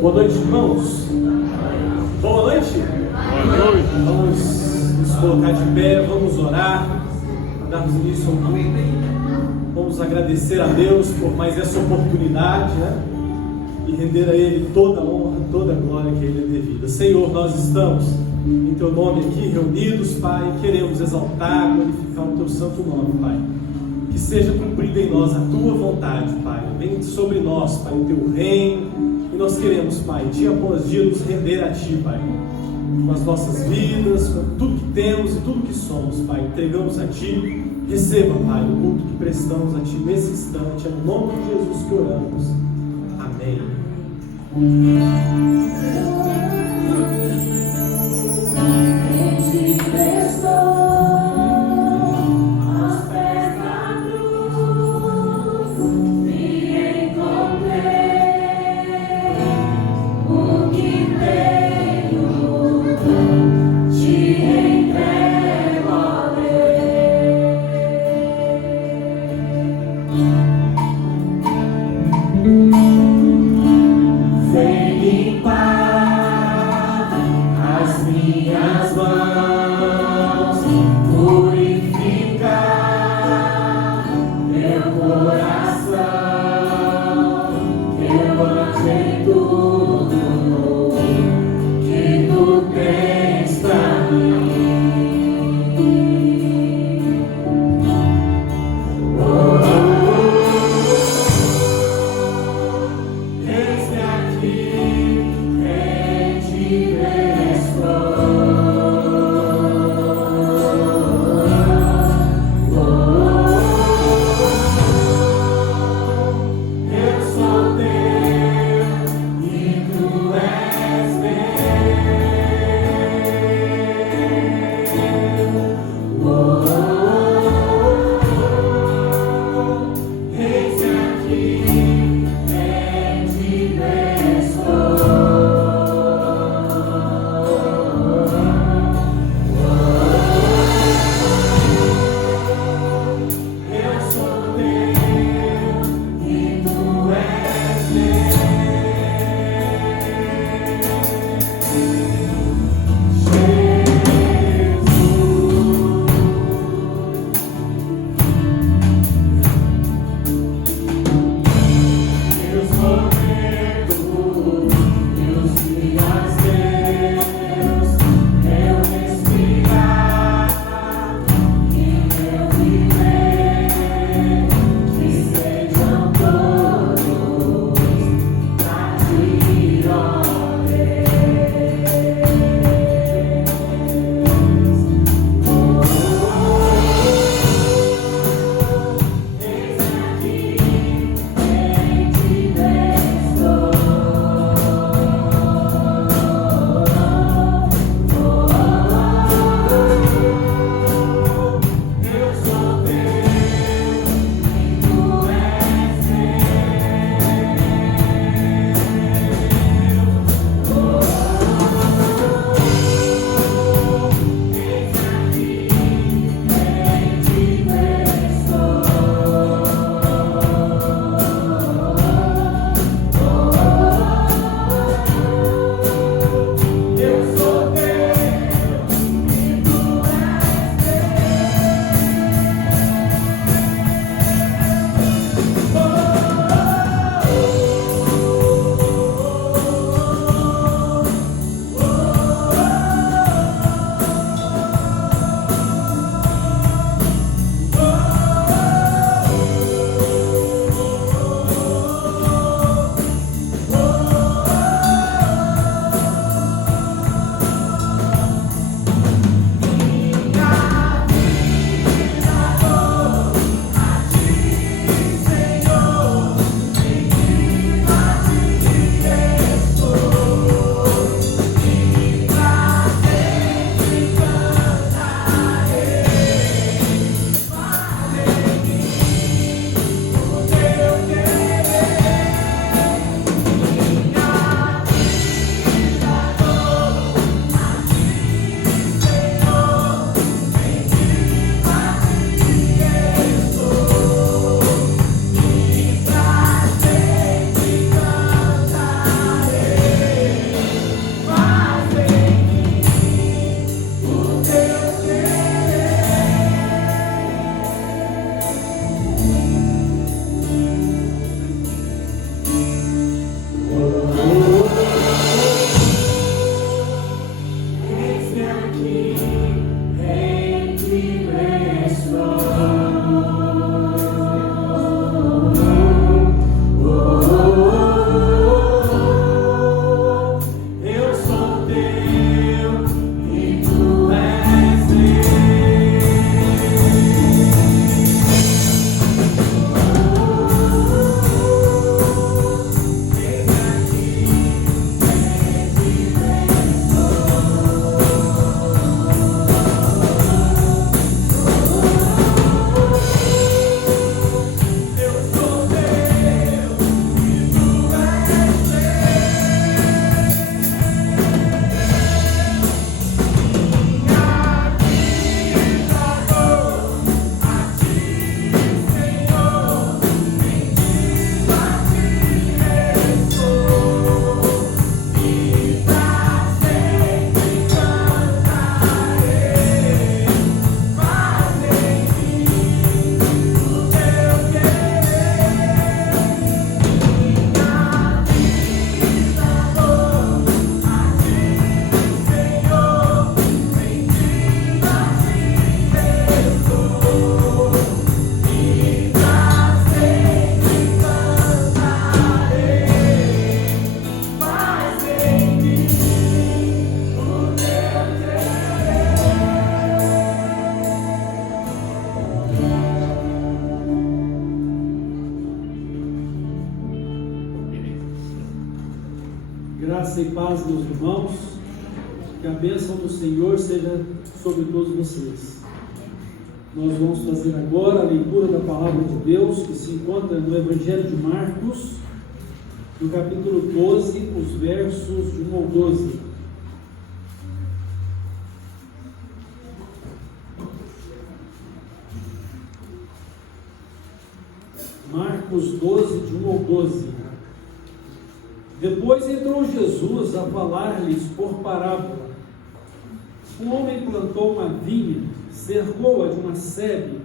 Boa noite, irmãos. Boa noite. Boa noite. Vamos nos colocar de pé, vamos orar, darmos início ao culto. Vamos agradecer a Deus por mais essa oportunidade, né? E render a Ele toda a honra, toda a glória que a Ele é devida. Senhor, nós estamos em Teu nome aqui reunidos, Pai, e queremos exaltar, glorificar o Teu santo nome, Pai. Que seja cumprida em nós a Tua vontade, Pai. Vem sobre nós, Pai, o Teu reino. E nós queremos, Pai, dia após dia nos render a Ti, Pai. Com as nossas vidas, com tudo que temos e tudo que somos, Pai. Entregamos a Ti. Receba, Pai, o culto que prestamos a Ti nesse instante. É no nome de Jesus que oramos. Amém. Vem limpar Graça e paz, meus irmãos, que a bênção do Senhor seja sobre todos vocês. Nós vamos fazer agora a leitura da Palavra de Deus, que se encontra no Evangelho de Marcos, no capítulo 12, os versos de 1 ao 12. Marcos 12, de 1 ao 12. Depois entrou Jesus a falar-lhes por parábola. Um homem plantou uma vinha, cercou-a de uma sebe,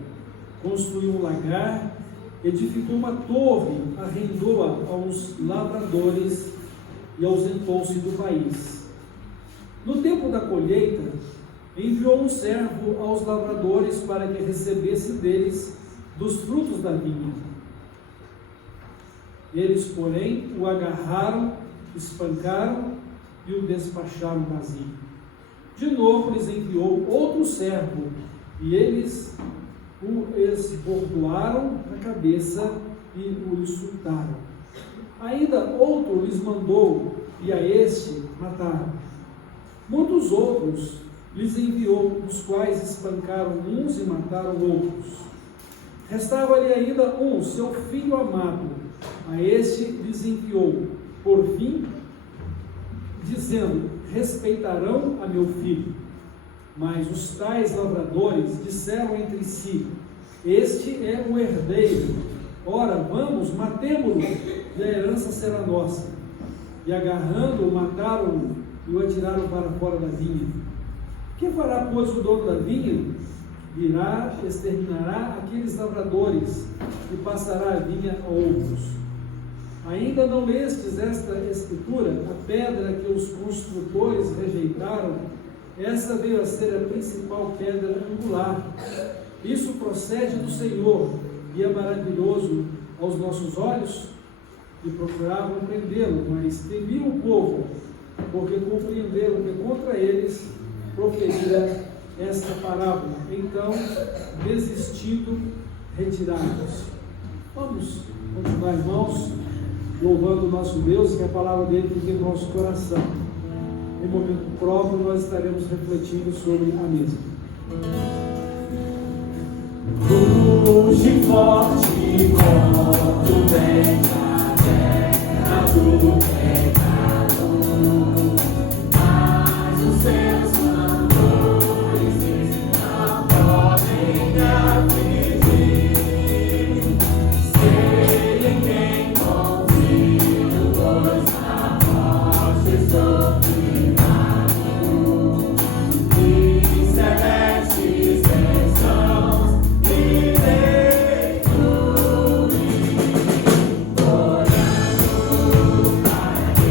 construiu um lagar, edificou uma torre, arrendou-a aos lavradores e ausentou-se do país. No tempo da colheita, enviou um servo aos lavradores para que recebesse deles dos frutos da vinha. Eles, porém, o agarraram, espancaram e o despacharam vazio. De novo lhes enviou outro servo, e eles o esbordoaram na cabeça e o insultaram. Ainda outro lhes mandou, e a este mataram. Muitos outros lhes enviou, os quais espancaram uns e mataram outros. Restava-lhe ainda um, seu filho amado. A este lhes enviou, por fim, dizendo: respeitarão a meu filho. Mas os tais lavradores disseram entre si: este é o herdeiro, ora, vamos, matemo-lo, e a herança será nossa. E agarrando-o, mataram-o e o atiraram para fora da vinha. Que fará, pois, o dono da vinha? Virá, exterminará aqueles lavradores e passará a vinha a outros. Ainda não lestes esta escritura? A pedra que os construtores rejeitaram, essa veio a ser a principal pedra angular. Isso procede do Senhor e é maravilhoso aos nossos olhos. E procuravam prendê-lo, mas temiam o povo, porque compreenderam que contra eles proferira esta parábola. Então, desistindo, retiraram-se. Vamos continuar, irmãos, louvando o nosso Deus, que a palavra dele fique em nosso coração. Em momento próprio, nós estaremos refletindo sobre a mesma. Ruge forte quando vem a terra do pecado, mas os seus clamores não podem afligir. Sei em quem confio, pois na morte sou firmado, e celestes bênçãos me dei. Olhando para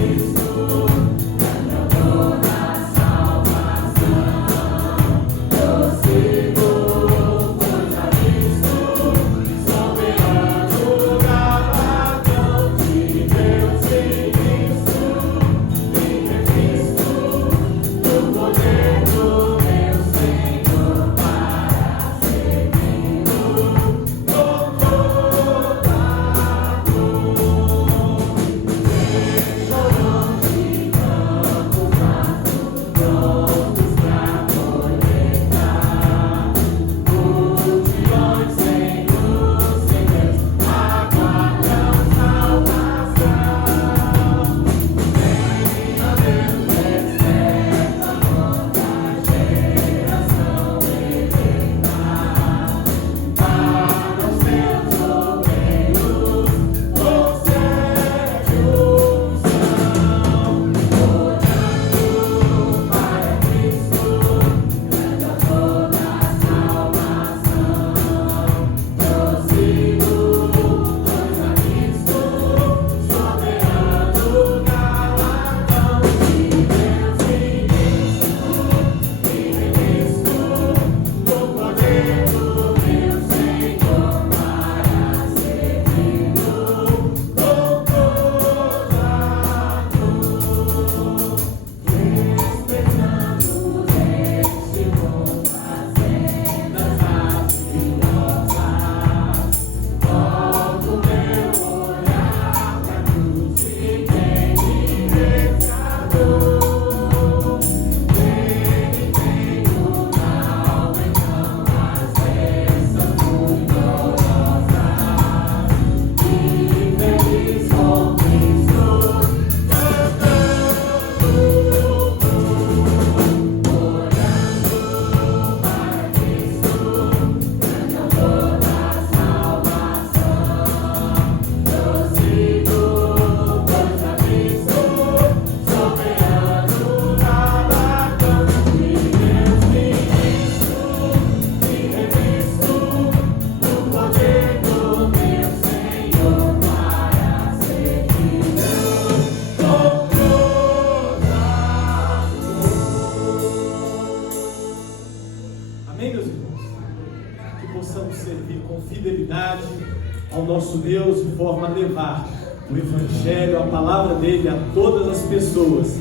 ao nosso Deus de forma a levar o Evangelho, a palavra dele a todas as pessoas.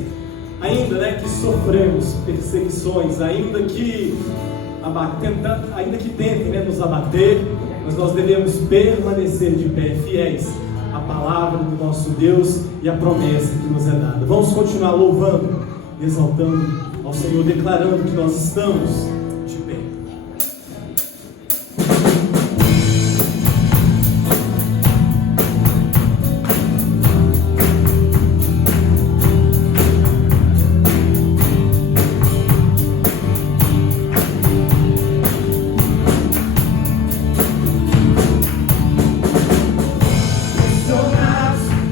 Ainda que sofremos perseguições, ainda que tentem nos abater, mas nós devemos permanecer de pé, fiéis à palavra do nosso Deus e à promessa que nos é dada. Vamos continuar louvando, exaltando ao Senhor, declarando que nós estamos de pé.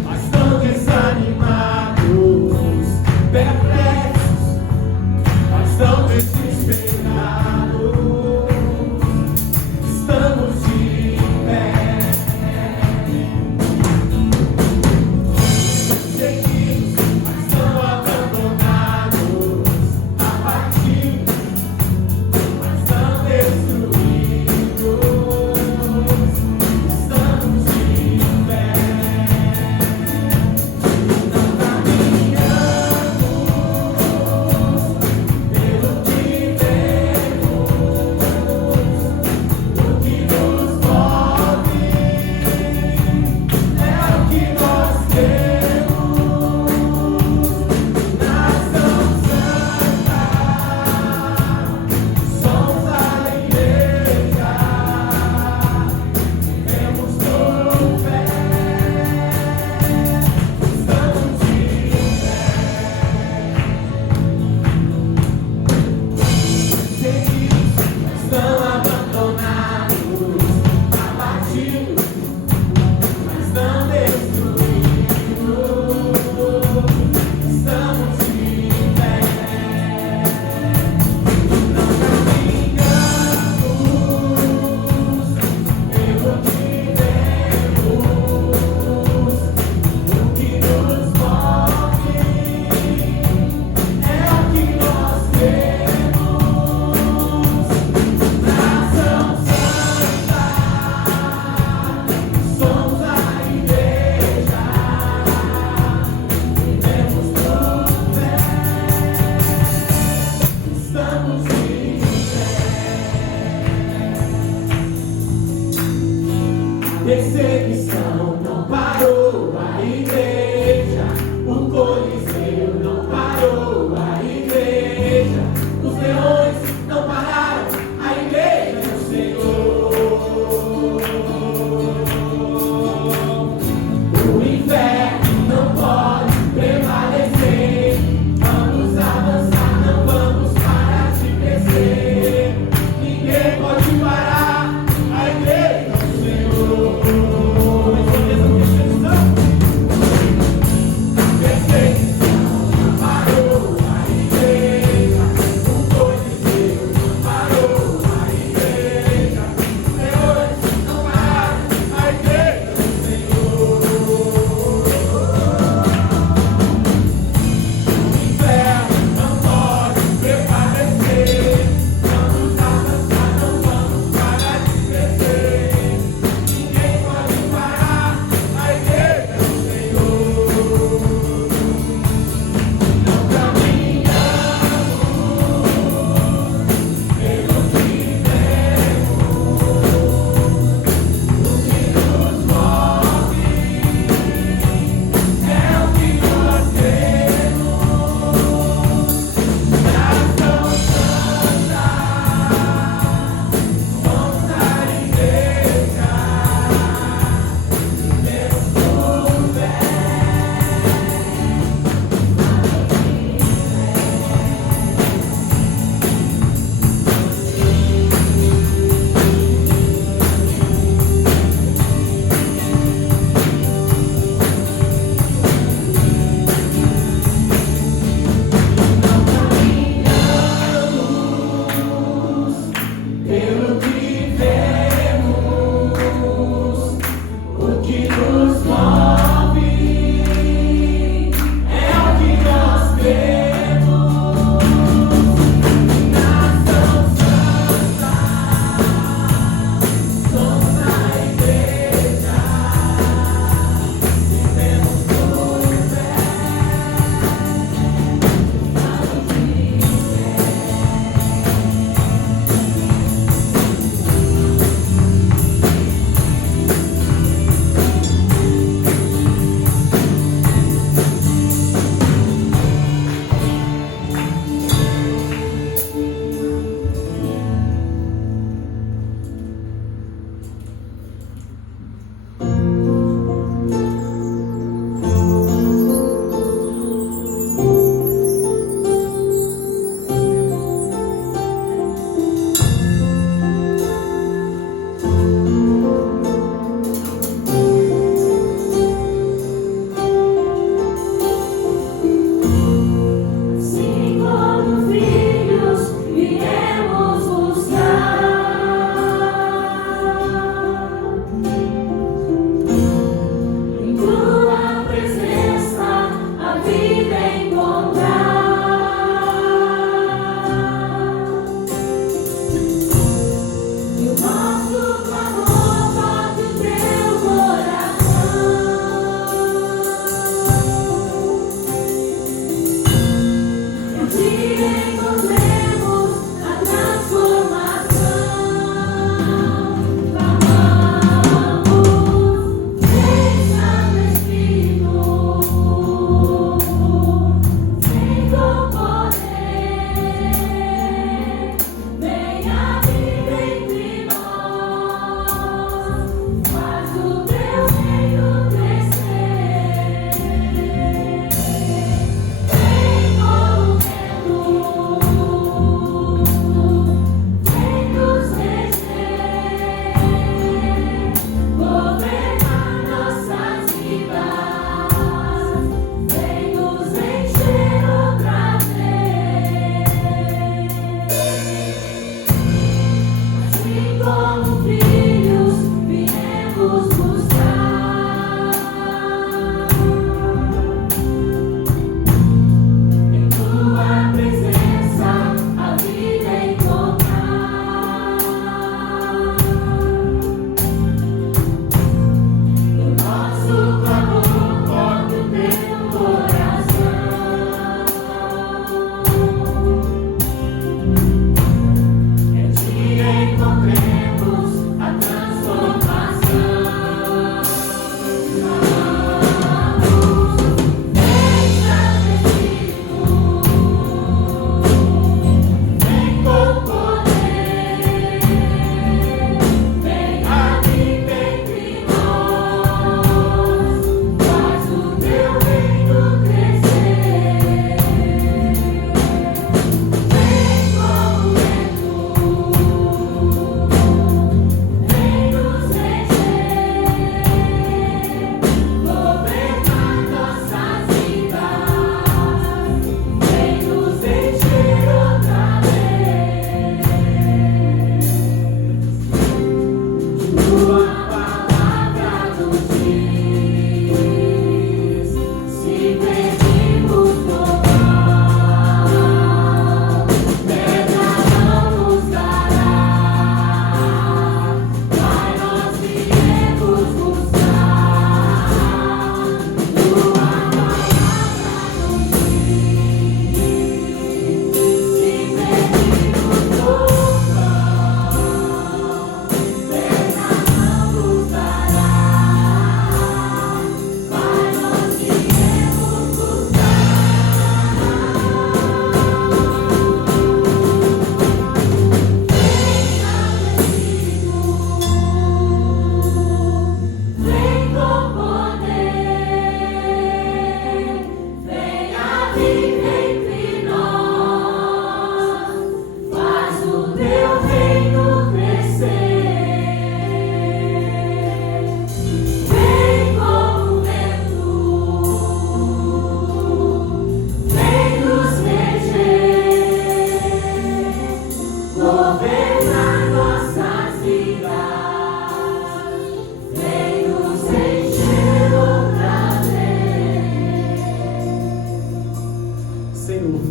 Mas tão desanimados, perplexos, mas tão desesperados.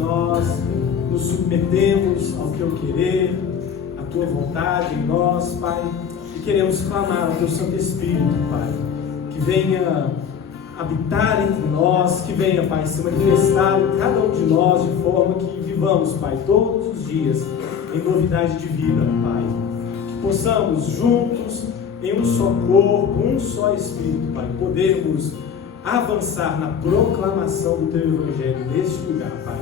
nós nos submetemos ao Teu querer, à Tua vontade em nós, Pai, e queremos clamar ao Teu Santo Espírito, Pai, que venha habitar entre nós, que venha, Pai, se manifestar em cada um de nós de forma que vivamos, Pai, todos os dias em novidade de vida, Pai, que possamos juntos, em um só corpo, um só Espírito, Pai, podermos avançar na proclamação do Teu Evangelho neste lugar, Pai,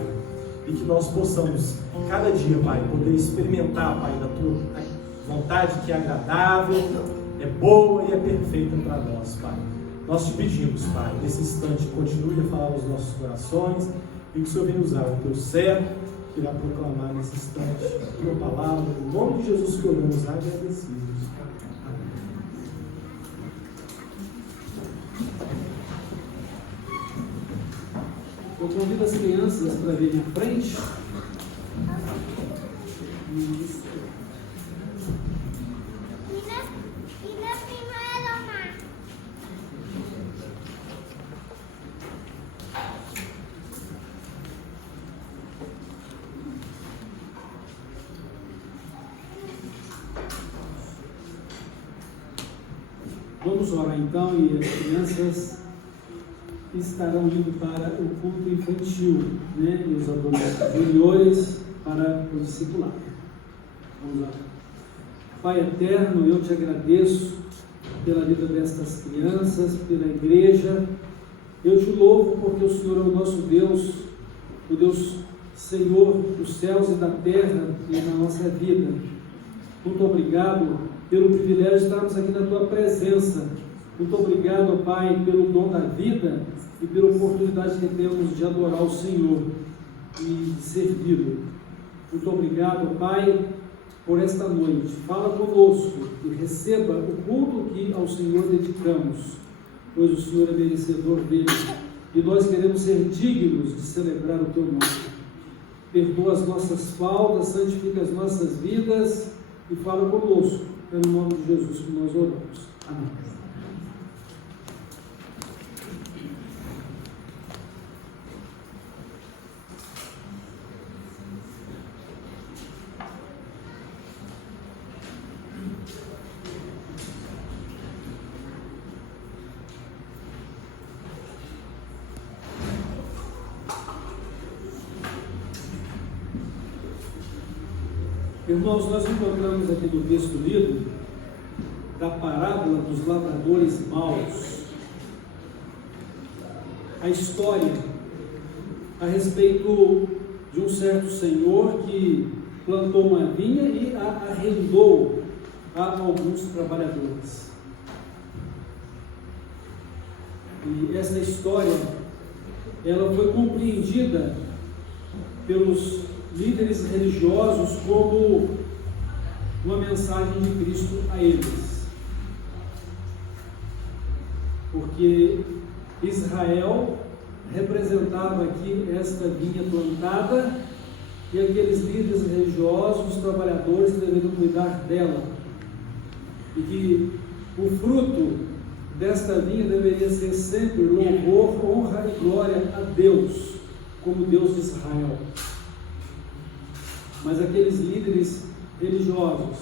e que nós possamos, cada dia, Pai, poder experimentar, Pai, da Tua vontade que é agradável, é boa e é perfeita para nós, Pai. Nós te pedimos, Pai, nesse instante, continue a falar nos nossos corações e que o Senhor venha usar o Teu servo, que irá proclamar nesse instante a Tua palavra, em nome de Jesus que oramos agradecidos. Eu convido as crianças para virem à frente. Vamos orar então, e as crianças estarão indo para o culto infantil, né? E os adolescentes juniores para o discipulado. Vamos lá. Pai eterno, eu te agradeço pela vida destas crianças, pela igreja. Eu te louvo porque o Senhor é o nosso Deus, o Deus Senhor dos céus e da terra e na nossa vida. Muito obrigado pelo privilégio de estarmos aqui na Tua presença. Muito obrigado, Pai, pelo dom da vida e pela oportunidade que temos de adorar o Senhor e de servi-lo. Muito obrigado, Pai, por esta noite. Fala conosco e receba o culto que ao Senhor dedicamos, pois o Senhor é merecedor dele e nós queremos ser dignos de celebrar o Teu nome. Perdoa as nossas faltas, santifica as nossas vidas e fala conosco. É no nome de Jesus que nós oramos. Amém. Irmãos, nós encontramos aqui no texto lido da parábola dos lavradores maus a história a respeito de um certo senhor que plantou uma vinha e a arrendou a alguns trabalhadores. E essa história ela foi compreendida pelos líderes religiosos como uma mensagem de Cristo a eles, porque Israel representava aqui esta vinha plantada e aqueles líderes religiosos, os trabalhadores que deveriam cuidar dela, e que o fruto desta vinha deveria ser sempre louvor, honra e glória a Deus, como Deus de Israel. Mas aqueles líderes religiosos,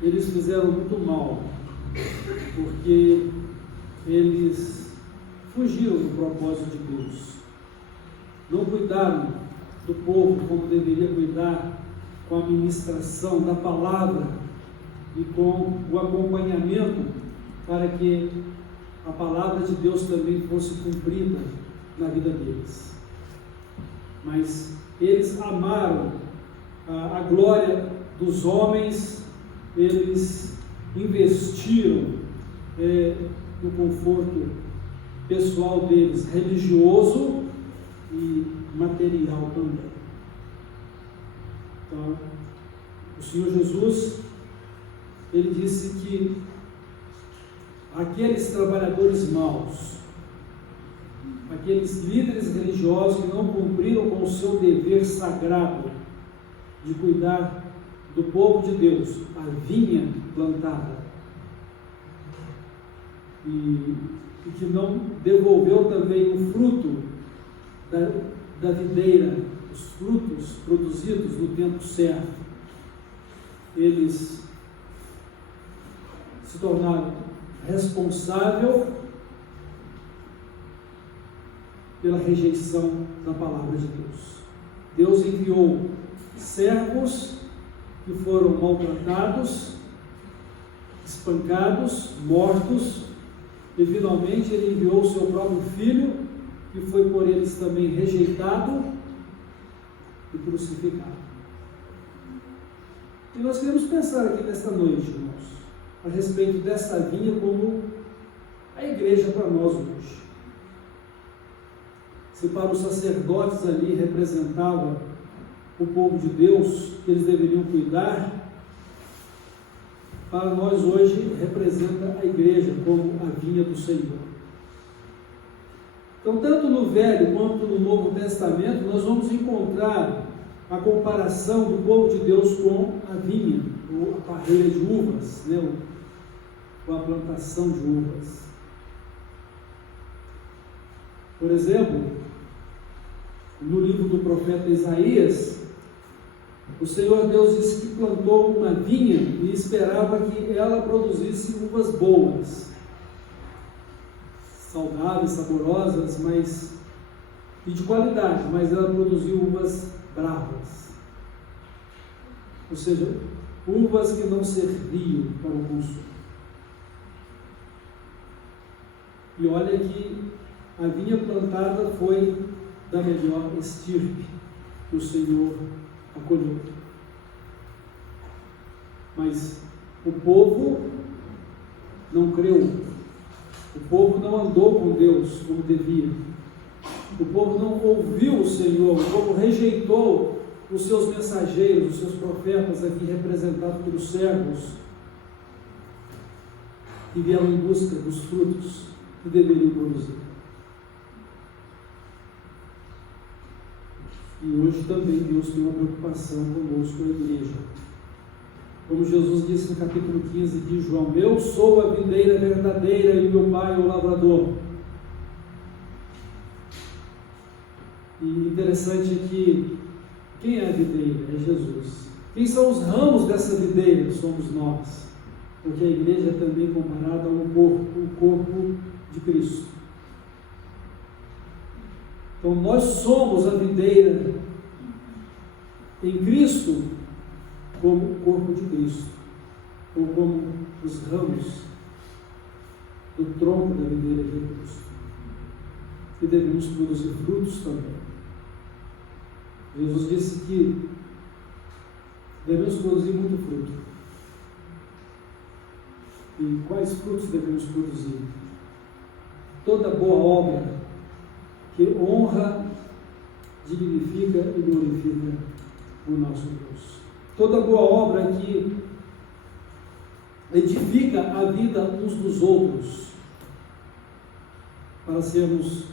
eles fizeram muito mal, porque eles fugiram do propósito de Deus, não cuidaram do povo como deveria cuidar, com a ministração da palavra e com o acompanhamento para que a palavra de Deus também fosse cumprida na vida deles. Mas eles amaram a glória dos homens, eles investiram no conforto pessoal deles, religioso e material também. Então, o Senhor Jesus, ele disse que aqueles trabalhadores maus, aqueles líderes religiosos que não cumpriram com o seu dever sagrado de cuidar do povo de Deus, a vinha plantada, e que não devolveu também o fruto da videira, o os frutos produzidos no tempo certo, eles se tornaram responsáveis pela rejeição da palavra de Deus. Deus enviou servos que foram maltratados, espancados, mortos, e finalmente ele enviou o seu próprio filho, que foi por eles também rejeitado e crucificado. E nós queremos pensar aqui nesta noite, irmãos, a respeito dessa vinha como a igreja para nós hoje. Se para os sacerdotes ali representava o povo de Deus, que eles deveriam cuidar, para nós hoje representa a igreja como a vinha do Senhor. Então, tanto no Velho quanto no Novo Testamento, nós vamos encontrar a comparação do povo de Deus com a vinha, ou a parreira de uvas, né? Ou a plantação de uvas. Por exemplo, no livro do profeta Isaías, o Senhor Deus disse que plantou uma vinha e esperava que ela produzisse uvas boas, saudáveis, saborosas, e de qualidade, mas ela produziu uvas bravas, ou seja, uvas que não serviam para o consumo. E olha que a vinha plantada foi da melhor estirpe que o Senhor acolheu. Mas o povo não creu, o povo não andou com Deus como devia, o povo não ouviu o Senhor, o povo rejeitou os seus mensageiros, os seus profetas aqui representados pelos servos, que vieram em busca dos frutos que deveriam produzir. E hoje também Deus tem uma preocupação conosco, a igreja. Como Jesus disse no capítulo 15 de João: eu sou a videira verdadeira e meu pai é o lavrador. E interessante é que quem é a videira? É Jesus. Quem são os ramos dessa videira? Somos nós. Porque a igreja é também comparada ao corpo, o corpo de Cristo. Então nós somos a videira em Cristo, como o corpo de Cristo, ou como os ramos do tronco da videira de Cristo, que devemos produzir frutos também. Jesus disse que devemos produzir muito fruto. E quais frutos devemos produzir? Toda boa obra que honra, dignifica e glorifica o nosso Deus. Toda boa obra que edifica a vida uns dos outros, para sermos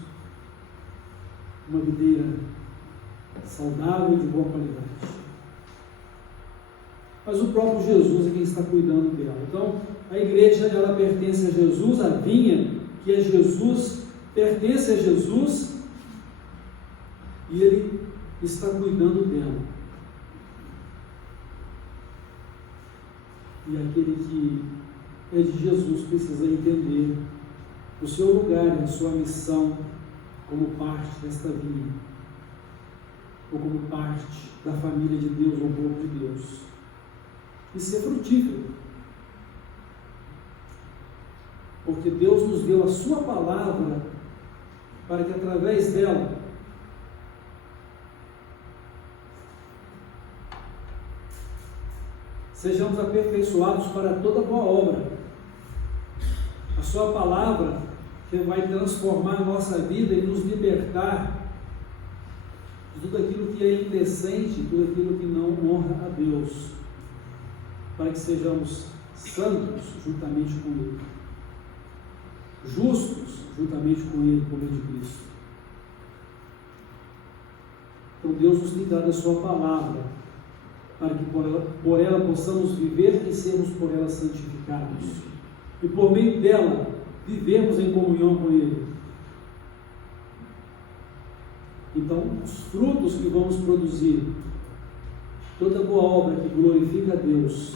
uma videira saudável e de boa qualidade. Mas o próprio Jesus é quem está cuidando dela. Então, a igreja, ela pertence a Jesus, a vinha, que é Jesus, pertence a Jesus, e Ele está cuidando dela. E aquele que é de Jesus precisa entender o seu lugar e a sua missão como parte desta vinha, ou como parte da família de Deus, ou povo de Deus, e ser frutífero. Porque Deus nos deu a sua palavra para que através dela sejamos aperfeiçoados para toda boa obra. A sua palavra que vai transformar a nossa vida e nos libertar de tudo aquilo que é indecente, tudo aquilo que não honra a Deus, para que sejamos santos juntamente com Ele, justos juntamente com Ele, por meio de Cristo. Então Deus nos tem dado a sua palavra, para que por ela possamos viver e sermos por ela santificados, e por meio dela vivemos em comunhão com Ele. Então, os frutos que vamos produzir, toda boa obra que glorifica a Deus,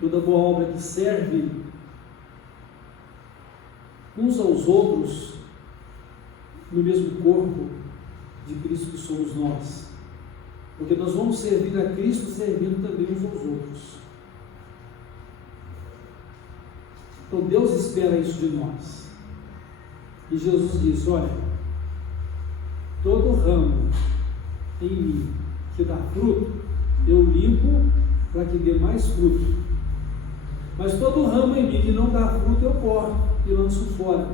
toda boa obra que serve uns aos outros no mesmo corpo de Cristo que somos nós. Porque nós vamos servir a Cristo servindo também uns aos outros. Então Deus espera isso de nós. E Jesus disse: olha, todo ramo em mim que dá fruto, eu limpo para que dê mais fruto. Mas todo ramo em mim que não dá fruto, eu corto e lanço fora.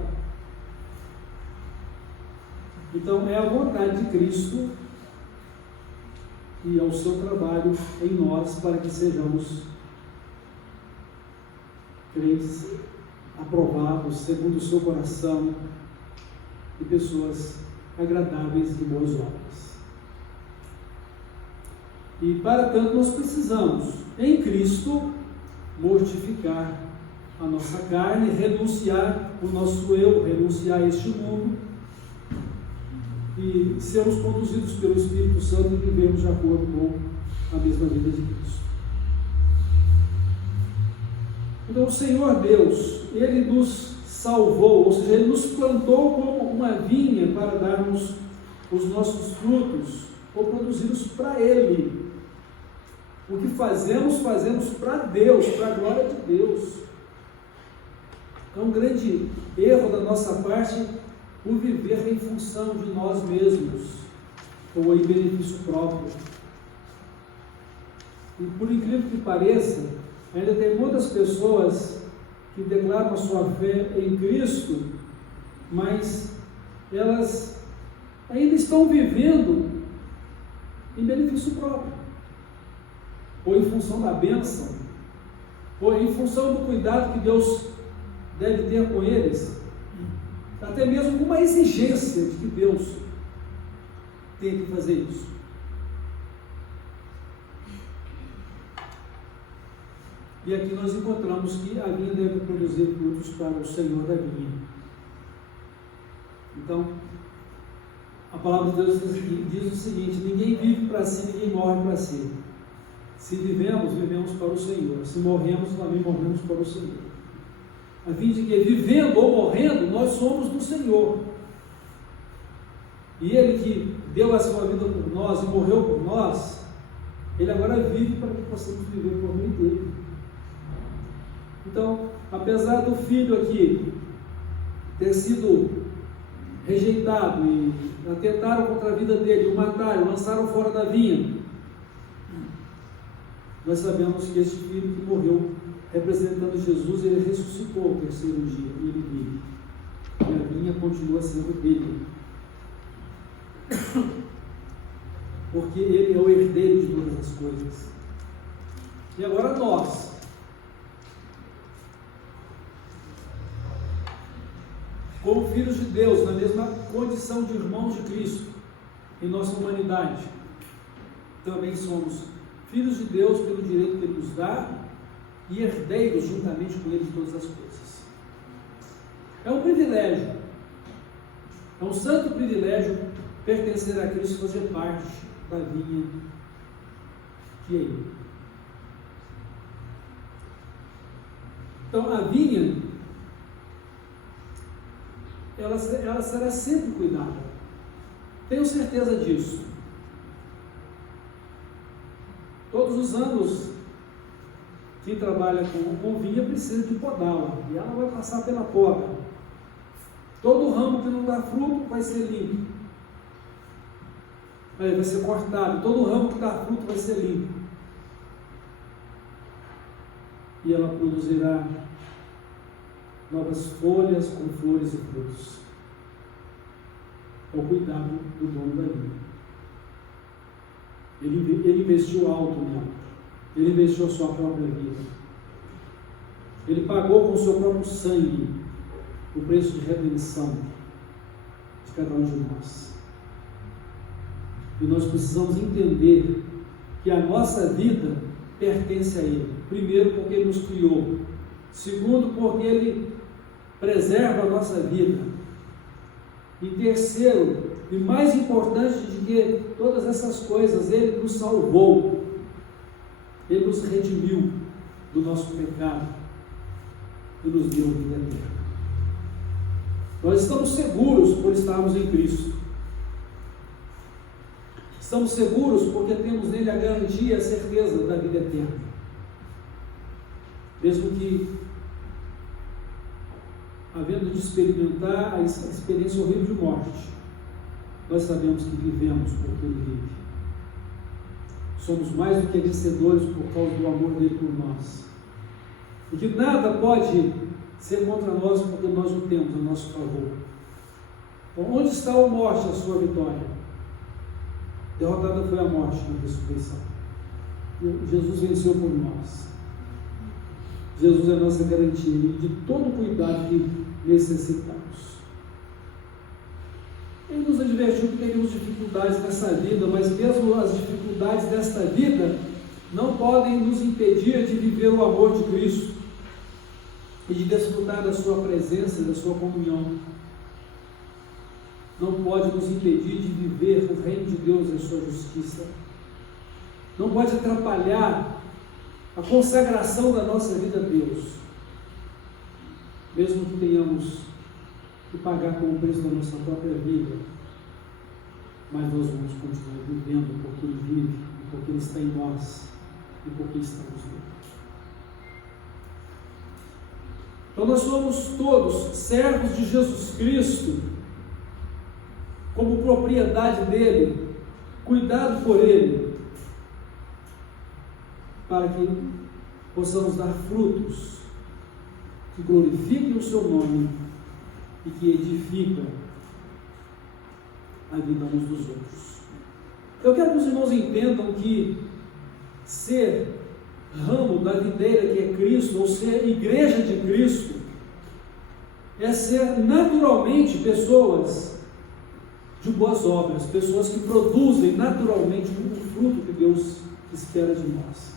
Então é a vontade de Cristo e ao seu trabalho em nós para que sejamos crentes aprovados segundo o seu coração e pessoas agradáveis e boas obras. E para tanto nós precisamos em Cristo mortificar a nossa carne, renunciar o nosso eu, renunciar a este mundo e sermos conduzidos pelo Espírito Santo e vivermos de acordo com a mesma vida de Cristo. Então o Senhor Deus, Ele nos salvou, ou seja, Ele nos plantou como uma vinha para darmos os nossos frutos, ou produzi-los para Ele. O que fazemos, fazemos para Deus, para a glória de Deus. É um grande erro da nossa parte o viver em função de nós mesmos, ou em benefício próprio. E por incrível que pareça, ainda tem muitas pessoas que declaram a sua fé em Cristo, mas elas ainda estão vivendo em benefício próprio, ou em função da bênção, ou em função do cuidado que Deus deve ter com eles, até mesmo com uma exigência de que Deus tem que fazer isso. E aqui nós encontramos que a vinha deve produzir frutos para o Senhor da vinha. Então, a palavra de Deus diz o seguinte: ninguém vive para si, ninguém morre para si. Se vivemos, vivemos para o Senhor. Se morremos, também morremos para o Senhor. A fim de que, vivendo ou morrendo, nós somos do Senhor. E Ele que deu a sua vida por nós e morreu por nós, Ele agora vive para que possamos viver por meio dele. Então, apesar do filho aqui ter sido rejeitado e atentaram contra a vida dele, o mataram, lançaram fora da vinha, nós sabemos que este filho que morreu representando Jesus, ele ressuscitou ao terceiro dia e ele vive. E a vinha continua sendo dele. Porque ele é o herdeiro de todas as coisas. E agora nós, como filhos de Deus, na mesma condição de irmãos de Cristo, em nossa humanidade, também somos filhos de Deus pelo direito que Ele nos dá e herdeiros juntamente com Ele de todas as coisas. É um privilégio, é um santo privilégio pertencer a Cristo, fazer parte da vinha que é Ele. Então a vinha, ela será sempre cuidada. Tenho certeza disso. Todos os anos, quem trabalha com vinha precisa de podá-la, e ela vai passar pela poda. Todo ramo que não dá fruto vai ser limpo, vai ser cortado. Todo ramo que dá fruto vai ser limpo, e ela produzirá novas folhas com flores e frutos, ao cuidado do dono da vinha. Ele investiu alto nela, ele investiu a sua própria vida, ele pagou com o seu próprio sangue o preço de redenção de cada um de nós. E nós precisamos entender que a nossa vida pertence a Ele. Primeiro, porque Ele nos criou. Segundo, porque Ele preserva a nossa vida. E terceiro, e mais importante de que todas essas coisas, Ele nos salvou, Ele nos redimiu do nosso pecado e nos deu vida eterna. Nós estamos seguros por estarmos em Cristo. Estamos seguros porque temos nele a garantia e a certeza da vida eterna. Mesmo que, havendo de experimentar a experiência horrível de morte, nós sabemos que vivemos porque Ele vive. Somos mais do que vencedores por causa do amor dele por nós. E que nada pode ser contra nós porque nós o temos a nosso favor. Então, onde está a morte, a sua vitória? Derrotada foi a morte na ressurreição. Jesus venceu por nós. Jesus é a nossa garantia de todo o cuidado que necessitamos. Ele nos advertiu que teríamos dificuldades nessa vida, mas mesmo as dificuldades desta vida não podem nos impedir de viver o amor de Cristo e de desfrutar da sua presença e da sua comunhão. Não pode nos impedir de viver o reino de Deus e a sua justiça. Não pode atrapalhar a consagração da nossa vida a Deus, mesmo que tenhamos que pagar com o preço da nossa própria vida, mas nós vamos continuar vivendo porque Ele vive, porque Ele está em nós e porque estamos nele. Então nós somos todos servos de Jesus Cristo, como propriedade dele, cuidado por ele, para que possamos dar frutos que glorifiquem o seu nome e que edificam a vida uns dos outros. Eu quero que os irmãos entendam que ser ramo da videira que é Cristo, ou ser igreja de Cristo, é ser naturalmente pessoas de boas obras, pessoas que produzem naturalmente o fruto que Deus espera de nós.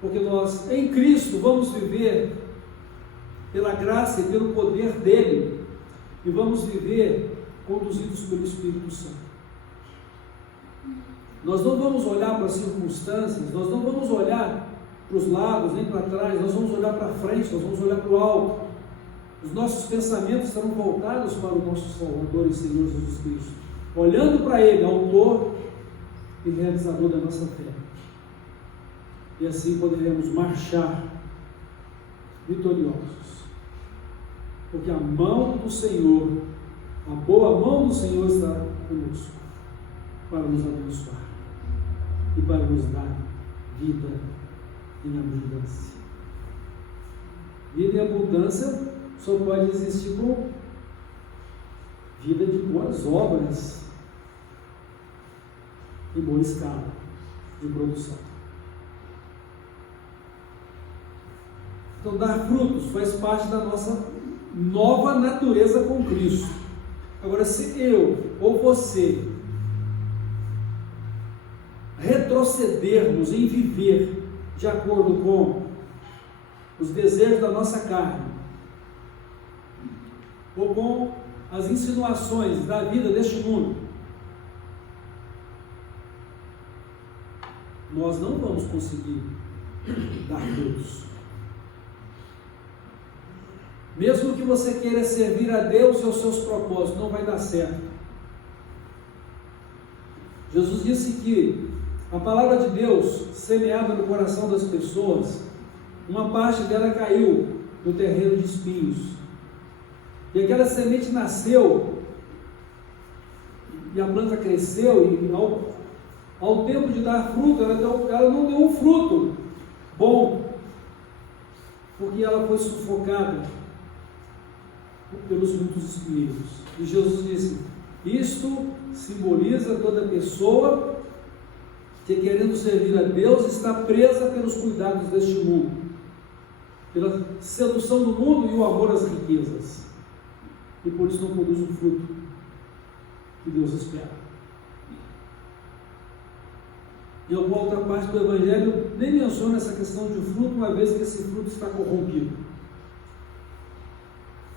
Porque nós, em Cristo, vamos viver pela graça e pelo poder dele, e vamos viver conduzidos pelo Espírito Santo. Nós não vamos olhar para as circunstâncias, nós não vamos olhar para os lados, nem para trás, nós vamos olhar para frente, nós vamos olhar para o alto. Os nossos pensamentos estarão voltados para o nosso Salvador e Senhor Jesus Cristo, olhando para Ele, autor e realizador da nossa fé. E assim poderemos marchar vitoriosos, porque a mão do Senhor, a boa mão do Senhor está conosco, para nos abençoar e para nos dar vida em abundância. Vida em abundância só pode existir com vida de boas obras em boa escala de produção. Então, dar frutos faz parte da nossa nova natureza com Cristo. Agora, se eu ou você retrocedermos em viver de acordo com os desejos da nossa carne, ou com as insinuações da vida deste mundo, nós não vamos conseguir dar frutos. Mesmo que você queira servir a Deus e aos seus propósitos, não vai dar certo. Jesus disse que a palavra de Deus, semeada no coração das pessoas, uma parte dela caiu no terreno de espinhos. E aquela semente nasceu, e a planta cresceu, e ao tempo de dar fruto, ela não deu um fruto bom, porque ela foi sufocada pelos muitos espinheiros. E Jesus disse: isto simboliza toda pessoa que, querendo servir a Deus, está presa pelos cuidados deste mundo, pela sedução do mundo e o amor às riquezas, e por isso não produz o fruto que Deus espera. E alguma outra parte do Evangelho nem menciona essa questão de fruto, uma vez que esse fruto está corrompido.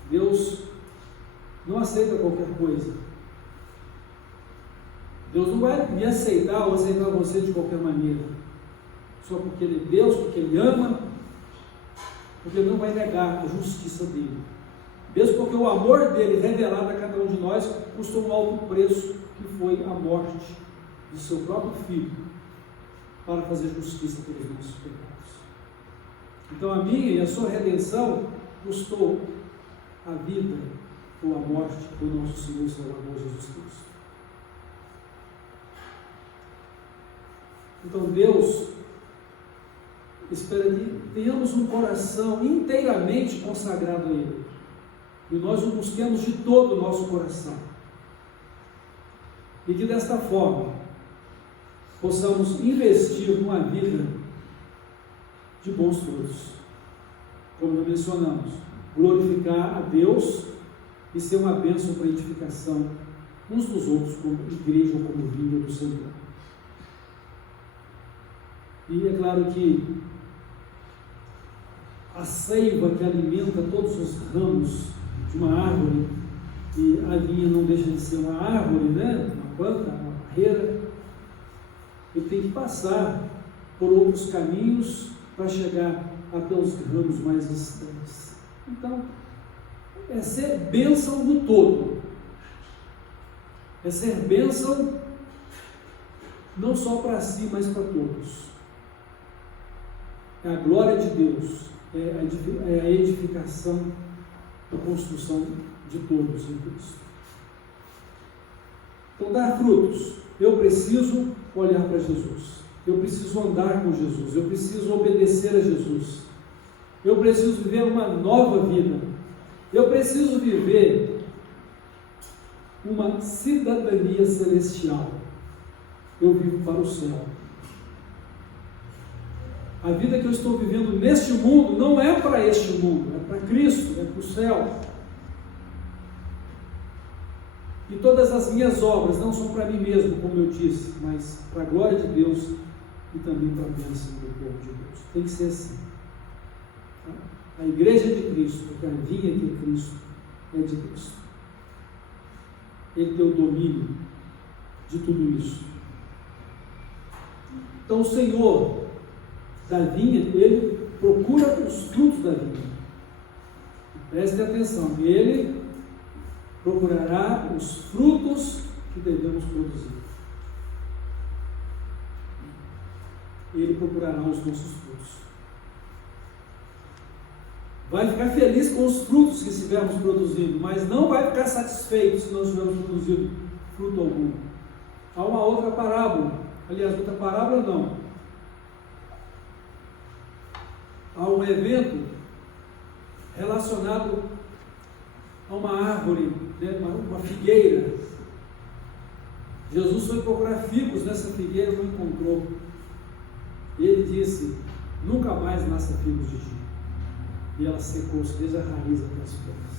Deus não aceita qualquer coisa. Deus não vai me aceitar ou aceitar você de qualquer maneira, só porque Ele é Deus, porque Ele ama, porque Ele não vai negar a justiça dEle. Mesmo porque o amor dEle revelado a cada um de nós custou um alto preço, que foi a morte de seu próprio Filho, para fazer justiça pelos nossos pecados. Então a minha e a sua redenção custou a vida ou a morte do nosso Senhor e Salvador Jesus Cristo. Então Deus espera que tenhamos um coração inteiramente consagrado a Ele, e nós o busquemos de todo o nosso coração, e que desta forma possamos investir numa vida de bons frutos, como nós mencionamos, glorificar a Deus e ser uma bênção para a edificação uns dos outros, como igreja ou como vinha do Senhor. E é claro que a seiva que alimenta todos os ramos de uma árvore, e a vinha não deixa de ser uma árvore, né? Uma planta, uma barreira, ele tem que passar por outros caminhos para chegar até os ramos mais distantes. Então, é ser bênção no todo, é ser bênção não só para si, mas para todos. É a glória de Deus, é a edificação, a construção de todos em Cristo. Então, dar frutos, eu preciso olhar para Jesus, eu preciso andar com Jesus, eu preciso obedecer a Jesus, eu preciso viver uma nova vida, eu preciso viver uma cidadania celestial, eu vivo para o céu. A vida que eu estou vivendo neste mundo não é para este mundo, é para Cristo, é para o céu. E todas as minhas obras não são para mim mesmo, como eu disse, mas para a glória de Deus e também para a bênção do povo de Deus. Tem que ser assim. A igreja de Cristo, porque a vinha de Cristo é de Cristo. Ele tem o domínio de tudo isso. Então o Senhor da vinha, Ele procura os frutos da vinha. Prestem atenção, Ele procurará os frutos que devemos produzir. Ele procurará os nossos frutos. Vai ficar feliz com os frutos que estivermos produzindo, mas não vai ficar satisfeito se não estivermos produzindo fruto algum. Há uma outra parábola, aliás, outra parábola não. Há um evento relacionado a uma árvore, né, uma figueira. Jesus foi procurar figos nessa figueira e não encontrou. Ele disse: nunca mais nasça figos de ti. E ela secou-se desde a raiz até as folhas.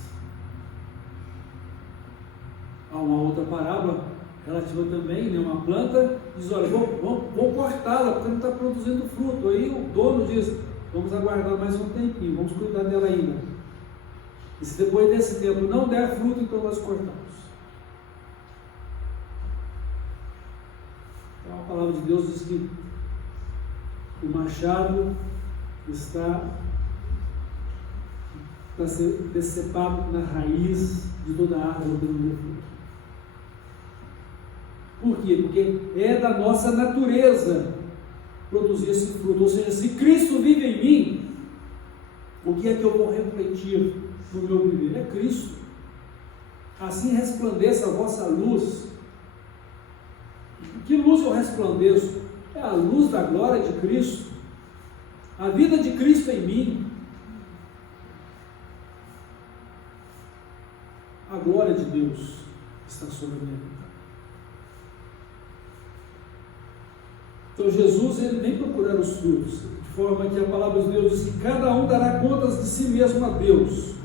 Há uma outra parábola relativa também, né, uma planta, diz: olha, vou cortá-la porque não está produzindo fruto. Aí o dono diz: vamos aguardar mais um tempinho, vamos cuidar dela ainda. E se depois desse tempo não der fruto, então nós cortamos. Então a palavra de Deus diz que o machado está decepado na raiz de toda a árvore que não deu fruto. Por quê? Porque é da nossa natureza produzir esse fruto. Ou seja, se Cristo vive em mim, o que é que eu vou refletir no meu viver? É Cristo. Assim resplandeça a vossa luz. Que luz eu resplandeço? É a luz da glória de Cristo. A vida de Cristo em mim. A glória de Deus está sobre a minha vida. Então Jesus, ele vem procurar os frutos, de forma que a palavra de Deus diz que cada um dará contas de si mesmo a Deus,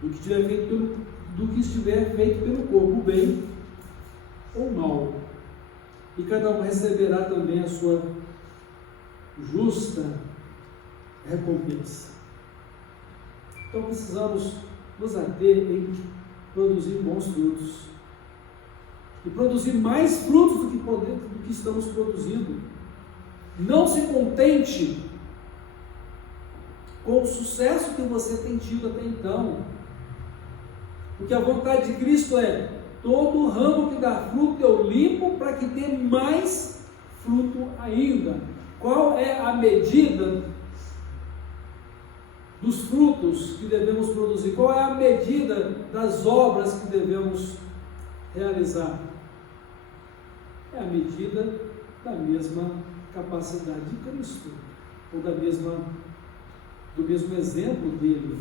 do que estiver feito pelo corpo, bem ou mal. E cada um receberá também a sua justa recompensa. Então precisamos nos ater em produzir bons frutos. E produzir mais frutos do que estamos produzindo. Não se contente com o sucesso que você tem tido até então. Porque a vontade de Cristo é: todo ramo que dá fruto eu limpo para que dê mais fruto ainda. Qual é a medida dos frutos que devemos produzir? Qual é a medida das obras que devemos realizar? É a medida da mesma capacidade de Cristo, ou do mesmo exemplo dele.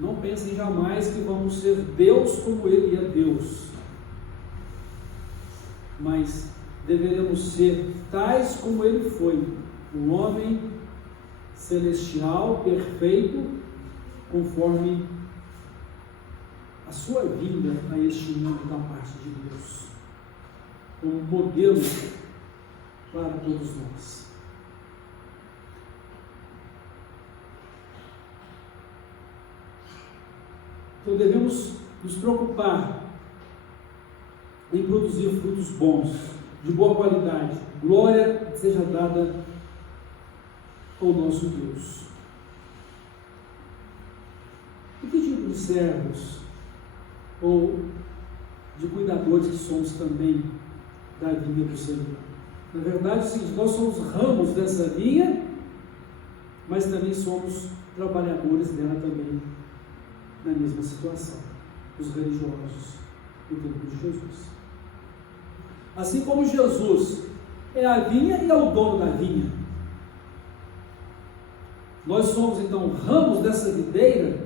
Não pensem jamais que vamos ser Deus como ele é Deus, mas deveremos ser tais como ele foi, um homem celestial, perfeito, conforme a sua vinda a este mundo da parte de Deus, como modelo para todos nós. Então devemos nos preocupar em produzir frutos bons, de boa qualidade. Glória seja dada ao nosso Deus. E que tipo de servos ou de cuidadores que somos também da vinha do Senhor? Na verdade, sim, nós somos ramos dessa vinha, mas também somos trabalhadores dela também, na mesma situação, os religiosos do tempo de Jesus. Assim como Jesus é a vinha e é o dono da vinha, nós somos então ramos dessa videira,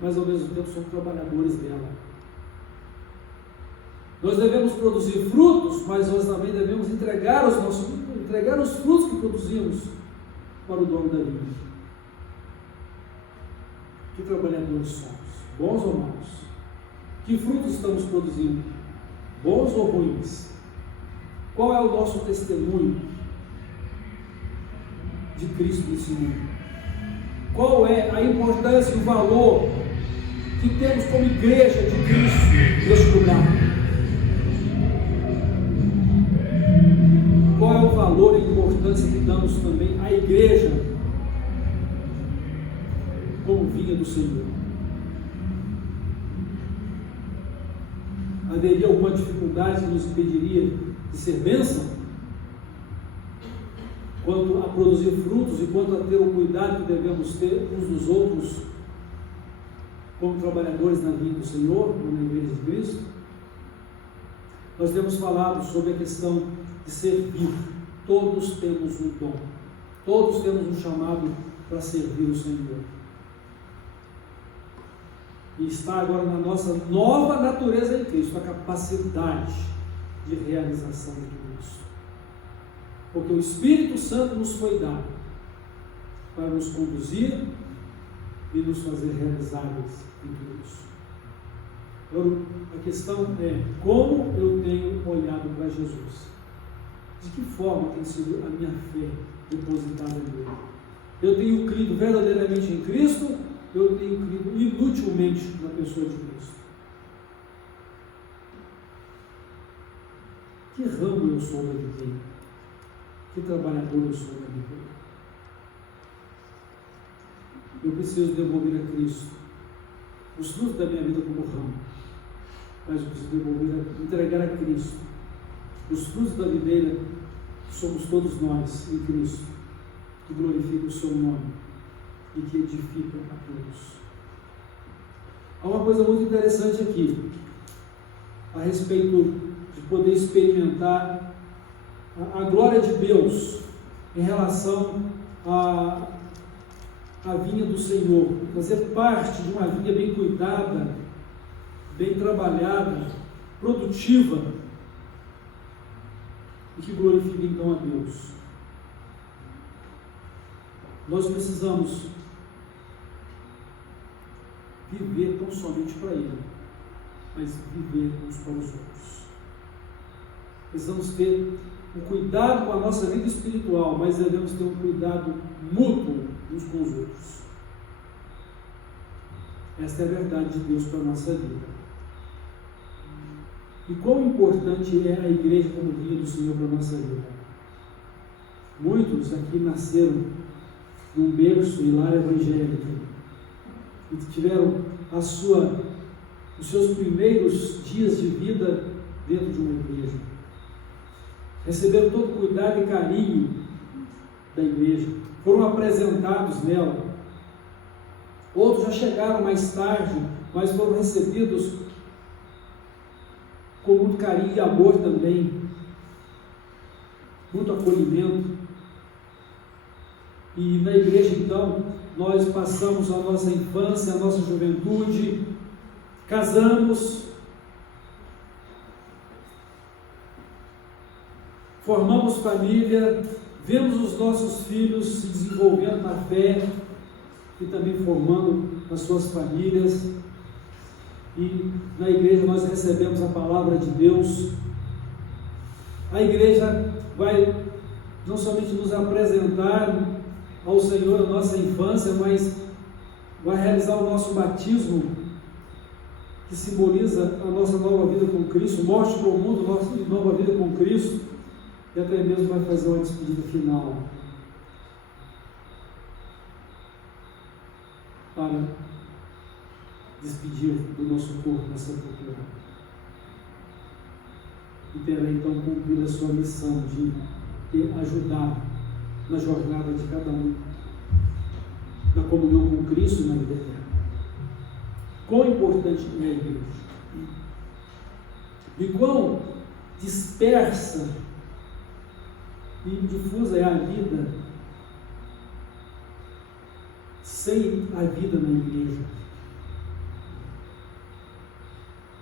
mas ao mesmo tempo somos trabalhadores dela. Nós devemos produzir frutos, mas nós também devemos entregar os frutos que produzimos para o dono da vinha. Que trabalhadores somos? Bons ou maus? Que frutos estamos produzindo? Bons ou ruins? Qual é o nosso testemunho de Cristo nesse mundo? Qual é a importância e o valor que temos como igreja de Cristo neste lugar? Qual é o valor e a importância que damos também à igreja como vinha do Senhor? Haveria alguma dificuldade que nos impediria de ser bênção? Quanto a produzir frutos e quanto a ter o cuidado que devemos ter uns dos outros como trabalhadores na vinha do Senhor, ou na igreja de Cristo? Nós temos falado sobre a questão de servir. Todos temos um dom, todos temos um chamado para servir o Senhor. E está agora na nossa nova natureza em Cristo, a capacidade de realização de tudo isso. Porque o Espírito Santo nos foi dado para nos conduzir e nos fazer realizáveis em tudo isso. Agora, a questão é: como eu tenho olhado para Jesus? De que forma tem sido a minha fé depositada nele? Eu tenho crido verdadeiramente em Cristo? Eu tenho crido inutilmente na pessoa de Cristo? Que ramo eu sou da videira? Que trabalhador eu sou da videira? Eu preciso devolver a Cristo os frutos da minha vida como ramo, mas eu preciso entregar a Cristo os frutos da videira, que somos todos nós em Cristo, que glorifica o seu nome e que edifica a todos. Há uma coisa muito interessante aqui, a respeito de poder experimentar a glória de Deus em relação à vinha do Senhor, fazer parte de uma vinha bem cuidada, bem trabalhada, produtiva, e que glorifica então a Deus. Nós precisamos viver não somente para Ele, mas viver uns para os outros. Precisamos ter um cuidado com a nossa vida espiritual, mas devemos ter um cuidado mútuo uns com os outros. Esta é a verdade de Deus para a nossa vida. E quão importante é a igreja como vinha do Senhor para a nossa vida. Muitos aqui nasceram num berço e lar evangélico e tiveram os seus primeiros dias de vida dentro de uma igreja. Receberam todo o cuidado e carinho da igreja, foram apresentados nela. Outros já chegaram mais tarde, mas foram recebidos com muito carinho e amor também, muito acolhimento. E na igreja, então, nós passamos a nossa infância, a nossa juventude, casamos, formamos família, vemos os nossos filhos se desenvolvendo na fé e também formando as suas famílias. E na igreja nós recebemos a palavra de Deus. A igreja vai não somente nos apresentar ao Senhor na nossa infância, mas vai realizar o nosso batismo, que simboliza a nossa nova vida com Cristo, morte para o mundo, nossa nova vida com Cristo, e até mesmo vai fazer uma despedida final para despedir do nosso corpo na sepultura. E terá então cumprido a sua missão de ajudar na jornada de cada um, na comunhão com Cristo e na vida eterna. Quão importante é a igreja e quão dispersa e difusa é a vida sem a vida na igreja.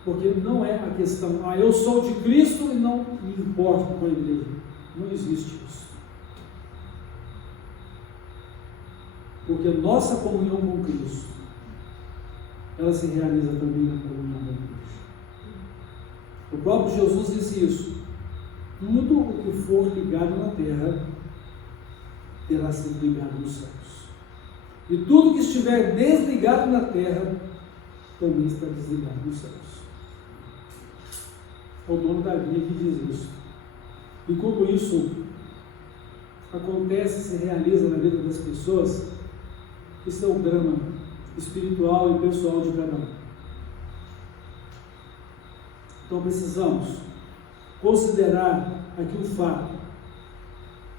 Porque não é a questão, eu sou de Cristo e não me importo com a igreja. Não existe isso. Porque nossa comunhão com Cristo, ela se realiza também na comunhão da igreja. O próprio Jesus disse isso: tudo o que for ligado na terra terá sido ligado nos céus, e tudo que estiver desligado na terra também está desligado nos céus. É o dono da vinha que diz isso. E como isso acontece, se realiza na vida das pessoas, isso é o drama espiritual e pessoal de cada um. Então precisamos considerar aqui o fato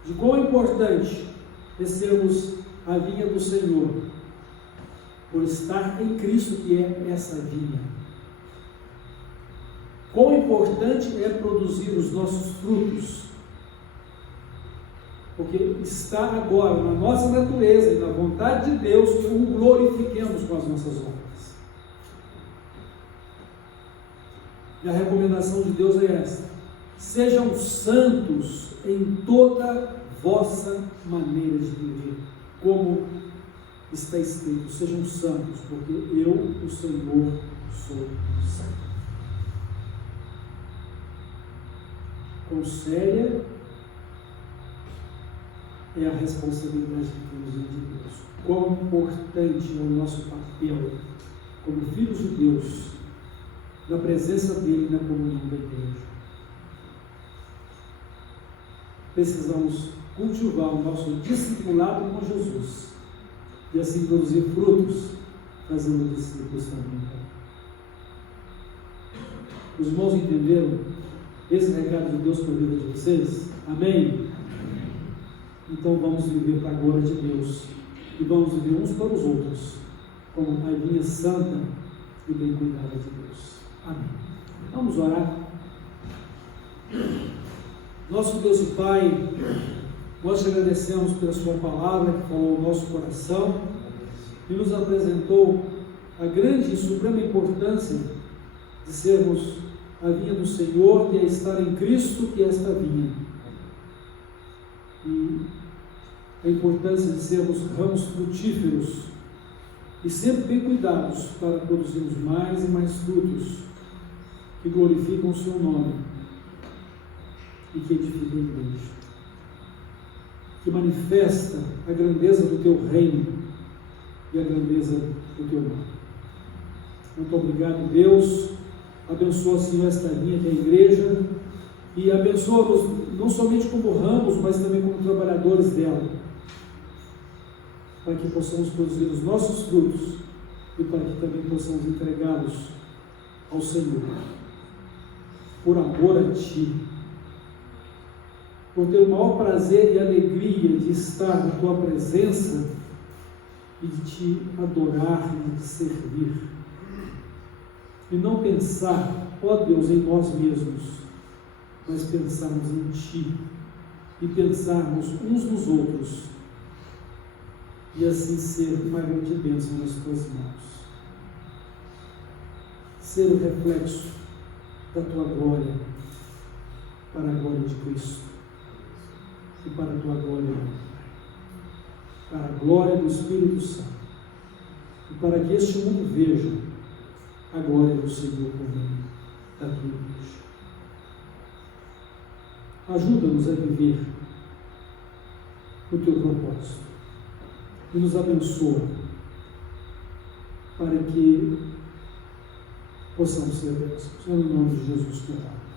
de quão importante é sermos a vinha do Senhor, por estar em Cristo, que é essa vinha. Quão importante é produzir os nossos frutos, porque está agora na nossa natureza e na vontade de Deus que o glorifiquemos com as nossas obras. E a recomendação de Deus é esta: sejam santos em toda vossa maneira de viver, como está escrito: sejam santos, porque eu, o Senhor, sou santo. Quão séria é a responsabilidade que temos diante de Deus. Quão importante é o nosso papel como filhos de Deus, na presença dele e na comunhão da igreja. Precisamos cultivar o nosso discipulado com Jesus e assim produzir frutos, fazendo discípulos também. Os irmãos entenderam esse recado de Deus para a vida de vocês? Amém? Então vamos viver para a glória de Deus e vamos viver uns para os outros como a vinha santa e bem cuidada de Deus. Amém. Vamos orar. Nosso Deus e Pai, nós te agradecemos pela sua palavra que falou ao nosso coração e nos apresentou a grande e suprema importância de sermos a vinha do Senhor e a estar em Cristo, que é esta vinha. E a importância de sermos ramos frutíferos e sempre bem cuidados para produzirmos mais e mais frutos que glorificam o seu nome e que edificam a igreja, que manifesta a grandeza do teu reino e a grandeza do teu nome. Muito obrigado, Deus. Abençoa, Senhor, esta linha que é a igreja e abençoa-nos não somente como ramos, mas também como trabalhadores dela, para que possamos produzir os nossos frutos e para que também possamos entregá-los ao Senhor, por amor a Ti, por ter o maior prazer e alegria de estar na Tua presença e de Te adorar e de Te servir. E não pensar, ó Deus, em nós mesmos, mas pensarmos em Ti e pensarmos uns nos outros e assim ser uma grande bênção nas Tuas mãos. Ser o reflexo da Tua glória para a glória de Cristo e para a Tua glória, para a glória do Espírito Santo e para que este mundo veja a glória do Senhor por meio da Tua igreja. Ajuda-nos a viver o Teu propósito e nos abençoa para que possamos ser bênçãos. No nome de Jesus que oramos.